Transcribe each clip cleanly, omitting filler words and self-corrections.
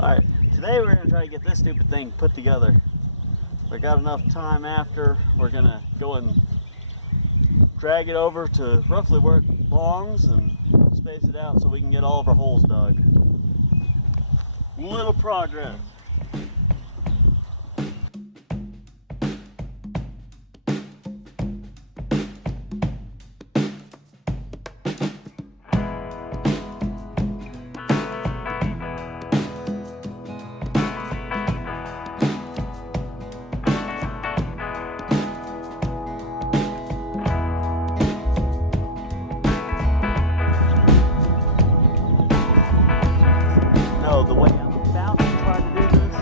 Alright, today we're going to try to get this stupid thing put together. If I got enough time after, we're going to go and drag it over to roughly where it belongs and space it out so we can get all of our holes dug. Little progress. The way I'm about to try to do this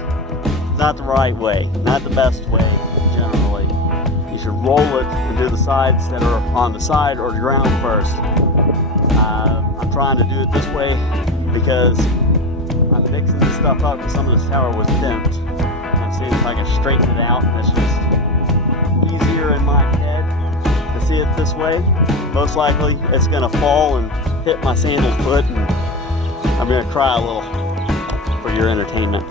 is not the right way, not the best way generally. You should roll it and do the sides that are on the side or the ground first. I'm trying to do it this way because I'm mixing this stuff up because some of this tower was bent. I'm seeing if I can straighten it out. It's just easier in my head to see it this way. Most likely it's going to fall and hit my sandal foot and I'm going to cry a little for your entertainment.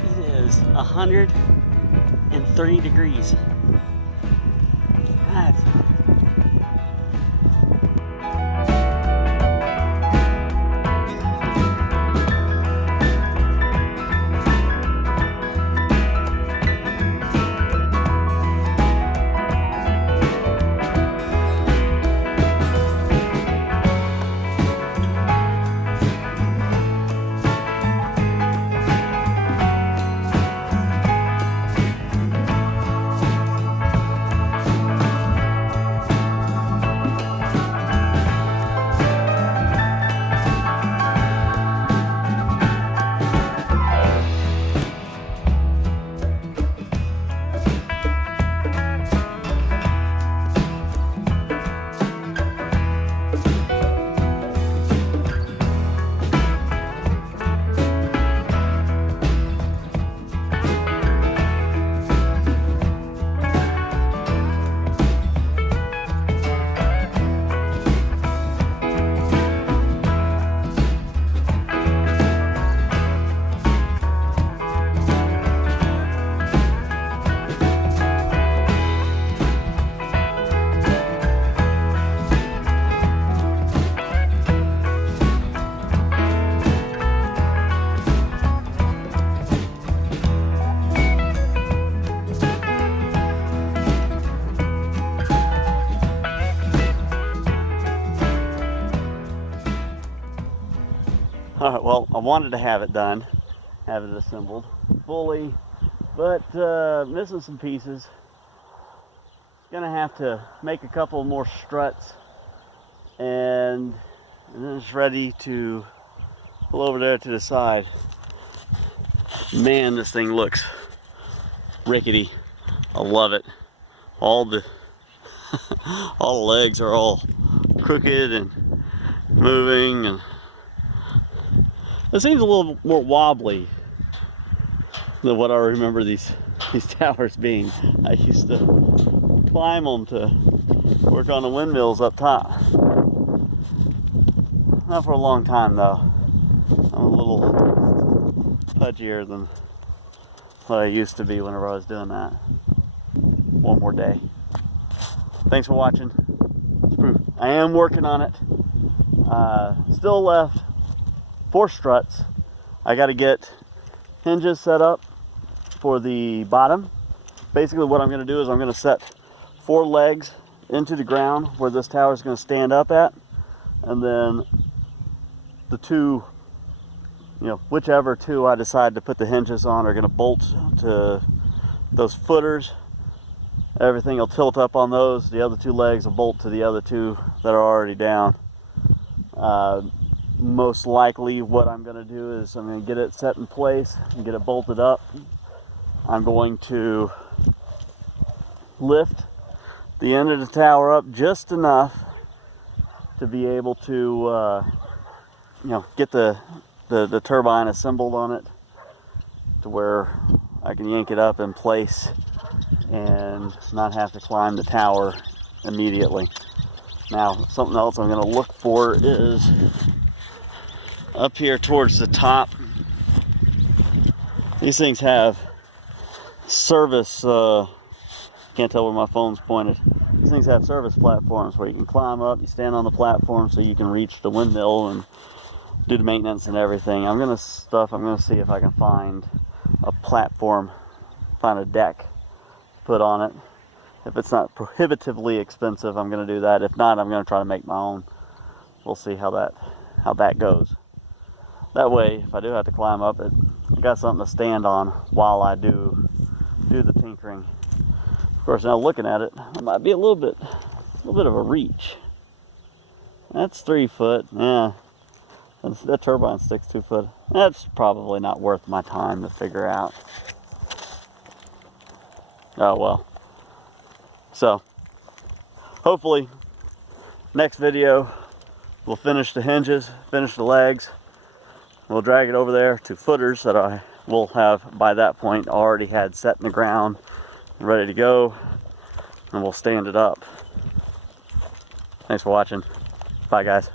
It is 130 degrees. God. Alright, well, I wanted to have it done, have it assembled fully, but missing some pieces. Gonna have to make a couple more struts and then it's ready to pull over there to the side. Man, this thing looks rickety. I love it. All the all the legs are all crooked and moving, and it seems a little more wobbly than what I remember these towers being. I used to climb them to work on the windmills up top. Not for a long time though. I'm a little pudgier than what I used to be whenever I was doing that. One more day. Thanks for watching. I am working on it. Still left 4 struts. I got to get hinges set up for the bottom. Basically what I'm going to do is I'm going to set 4 legs into the ground where this tower is going to stand up at, and then the 2, whichever 2 I decide to put the hinges on are going to bolt to those footers. Everything will tilt up on those. The other 2 legs will bolt to the other 2 that are already down. Most likely what I'm going to do is I'm going to get it set in place and get it bolted up. I'm going to lift the end of the tower up just enough to be able to get the turbine assembled on it to where I can yank it up in place and not have to climb the tower immediately. Now, something else I'm going to look for is up here towards the top. These things have service, can't tell where my phone's pointed. These things have service platforms where you can climb up, you stand on the platform so you can reach the windmill and do the maintenance and everything. I'm going to see if I can find a platform, find a deck to put on it. If it's not prohibitively expensive, I'm going to do that. If not, I'm going to try to make my own. We'll see how that goes. That way, if I do have to climb up it, I got something to stand on while I do the tinkering. Of course, now looking at it, it might be a little bit of a reach. That's 3 foot. Yeah, that turbine stick's 2 foot. That's probably not worth my time to figure out. Oh well. So, hopefully, next video, we'll finish the hinges, finish the legs. We'll drag it over there to footers that I will have by that point already had set in the ground, ready to go, and we'll stand it up. Thanks for watching. Bye guys.